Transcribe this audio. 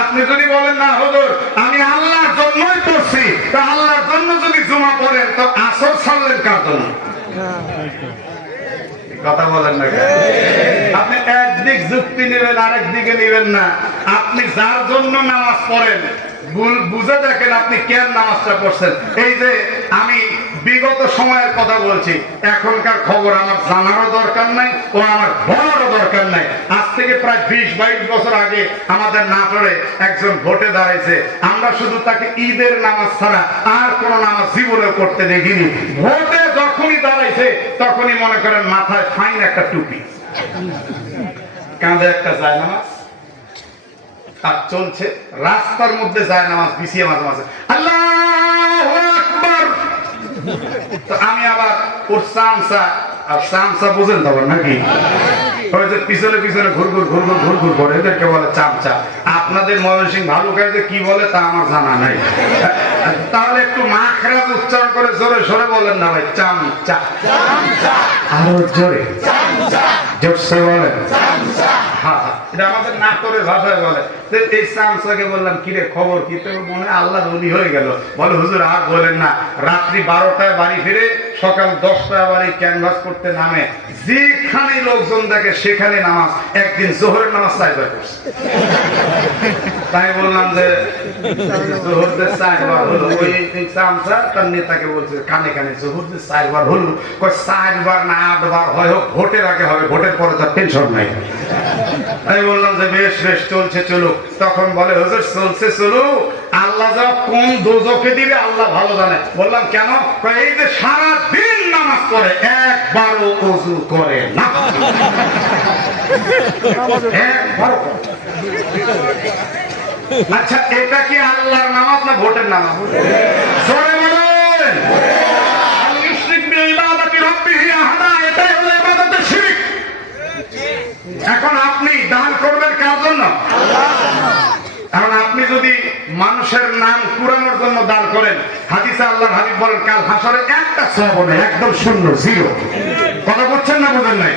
আপনি যদি বলেন না হুজুর আমি আল্লাহর জন্যই পড়ছি, তো আল্লাহর জন্য যদি জুমা পড়েন তো আসর ছাড়লেন কার জন্য? কথা বলেন না। আপনি একদিক যুক্তি নেবেন, আরেক দিকে নেবেন না। আপনি যার জন্য নামাজ পড়েন বুঝে দেখেন আপনি কেন নামাজটা পড়ছেন। এই যে আমি বিগত সময়ের কথা বলছি, এখনকার খবর আমার জানারও দরকার নাই ও আমার বলারও দরকার নাই। আজ থেকে প্রায় 20-22 বছর আগে আমাদের নাটোরে একজন ভোটে দাঁড়াইছে, আমরা শুধু তাকে ঈদের নামাজ ছাড়া আর কোন নামাজ জীবনে করতে দেখিনি। ভোটে যখনই দাঁড়াইছে তখনই মনে করেন মাথায় ফাইন একটা টুপি, কাঁধে একটা জায়নামাজ, আর চলছে রাস্তার মধ্যে জায়নামাজ বিছিয়ে মাঝে মাঝে আল্লাহু আকবার। তো আমি আবার ওর সামসা, আর সামসা বুঝেন তো নাকি, ওই যে পিছনে পিছনে ঘুরঘুর ঘুরঘুর ঘুরঘুর করে, এদেরকে বলে চামচা। আপনাদের ময়মনসিংহ ভালুকায় যে কি বলে তা আমার জানা নাই। তাহলে একটু মাখরাজ উচ্চারণ করে জোরে সরে বলেন না ভাই, চামচা। আরো জোরে জোরসে বলেন। এটা আমাদের নাটোরের ভাষায় বলে। এই চামচাকে বললাম কিরে খবর কি, তো মনে আল্লাহর ওলি হয়ে গেল। বলে হুজুর আর বলেন না, রাত্রি 12টায় বাড়ি ফিরে সকাল 10টায় বাড়ি ক্যানভাস করতে নামে, যেখানে লোকজন দেখে সেখানে নামাজ। একদিন জোহরের নামাজ 4 বার করছে। তাই বললাম যে জোহরদের 4 বার হলো। ওই চামচা তার নেতাকে বলছে কানে কানে, জোহরদের 4 বার হলো, 4 বার না 8 বার হয় হোক, ভোটের আগে হবে, ভোটের পরে তার টেনশন নাই। আমি বললাম যে বেশ বেশ চলছে চলুক। তখন বলে হুজুর চলছে চলুক, আল্লাহ যা কোন দোজখে দিবে আল্লাহ ভালো জানে। বললাম কেন? এই যে সারা দিন নামাজ পড়ে, একবারও ওযু করে না, একবারও। আচ্ছা এটা কি আল্লাহর নামাজ না ভোটের নামাজ? জোরে বলেন। আল ইউশরিক বিইবাদাতি রাব্বিহি আহাদা, এটাই হলো ইবাদতের শিরক। এখন আপনি দান করবেন কার জন্য? এখন আপনি যদি মানুষের নাম কুরানোর জন্য দান করেন, হাদিসে আল্লাহর হাবিব বলেন কাল হাসরে একটা সওয়াব নেই, একদম শূন্য, জিরো। কথা বলছেন না, বুঝেন নাই?